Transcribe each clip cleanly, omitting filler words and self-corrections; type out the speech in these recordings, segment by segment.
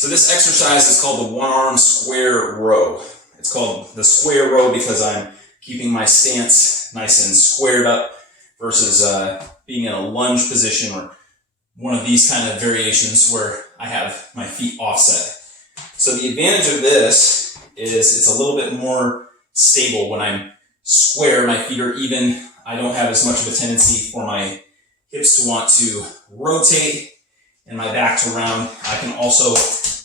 So this exercise is called the one-arm square row. It's called the square row because I'm keeping my stance nice and squared up versus being in a lunge position or one of these kind of variations where I have my feet offset. So the advantage of this is it's a little bit more stable when I'm square, my feet are even. I don't have as much of a tendency for my hips to want to rotate and my back to round. I can also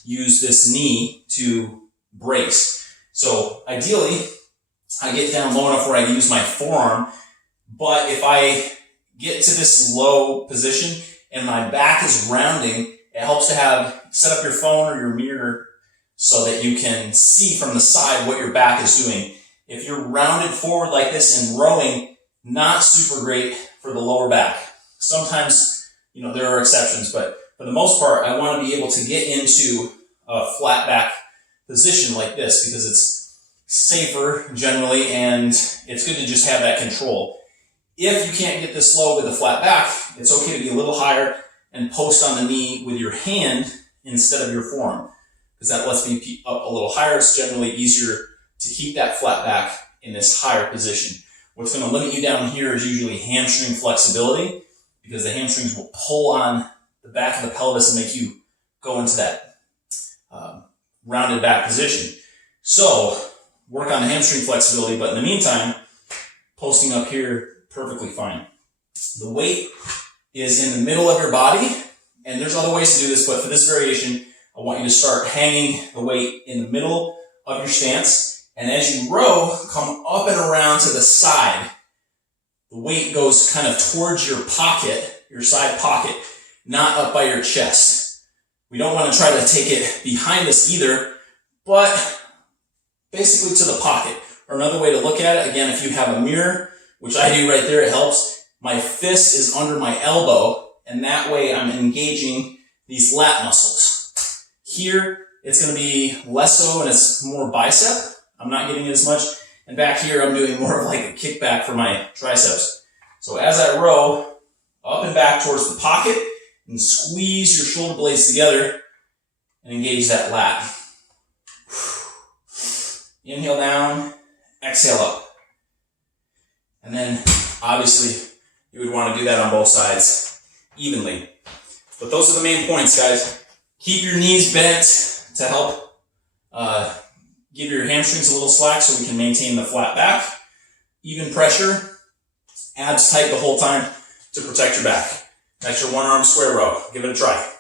use this knee to brace. So ideally, I get down low enough where I can use my forearm, but if I get to this low position and my back is rounding, it helps to have, set up your phone or your mirror so that you can see from the side what your back is doing. If you're rounded forward like this and rowing, not super great for the lower back. Sometimes, there are exceptions, but for the most part, I want to be able to get into a flat back position like this because it's safer generally and it's good to just have that control. If you can't get this low with a flat back, it's okay to be a little higher and post on the knee with your hand instead of your forearm because that lets me up a little higher. It's generally easier to keep that flat back in this higher position. What's going to limit you down here is usually hamstring flexibility because the hamstrings will pull on the back of the pelvis and make you go into that rounded back position. So work on the hamstring flexibility, but in the meantime, posting up here perfectly fine. The weight is in the middle of your body, and there's other ways to do this, but for this variation, I want you to start hanging the weight in the middle of your stance, and as you row, come up and around to the side. The weight goes kind of towards your pocket, your side pocket, not up by your chest. We don't want to try to take it behind us either, but basically to the pocket. Or another way to look at it, again, if you have a mirror, which I do right there, it helps. My fist is under my elbow, and that way I'm engaging these lat muscles. Here, it's going to be less so, and it's more bicep. I'm not getting it as much. And back here, I'm doing more of like a kickback for my triceps. So as I row up and back towards the pocket, and squeeze your shoulder blades together and engage that lat. Inhale down, exhale up. And then obviously you would want to do that on both sides evenly. But those are the main points, guys. Keep your knees bent to help give your hamstrings a little slack so we can maintain the flat back. Even pressure, abs tight the whole time to protect your back. That's your one-arm square row. Give it a try.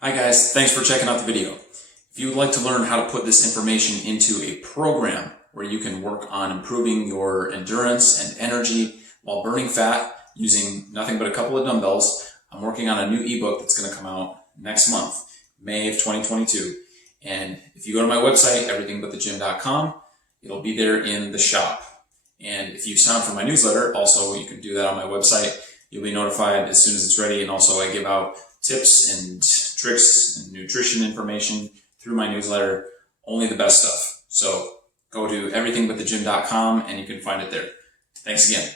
Hi guys, thanks for checking out the video. If you would like to learn how to put this information into a program where you can work on improving your endurance and energy while burning fat using nothing but a couple of dumbbells, I'm working on a new ebook that's going to come out next month, May of 2022. And if you go to my website, everythingbutthegym.com, it'll be there in the shop. And if you sign up for my newsletter, also you can do that on my website. You'll be notified as soon as it's ready, and also I give out tips and tricks and nutrition information through my newsletter, only the best stuff. So go to everythingbutthegym.com and you can find it there. Thanks again.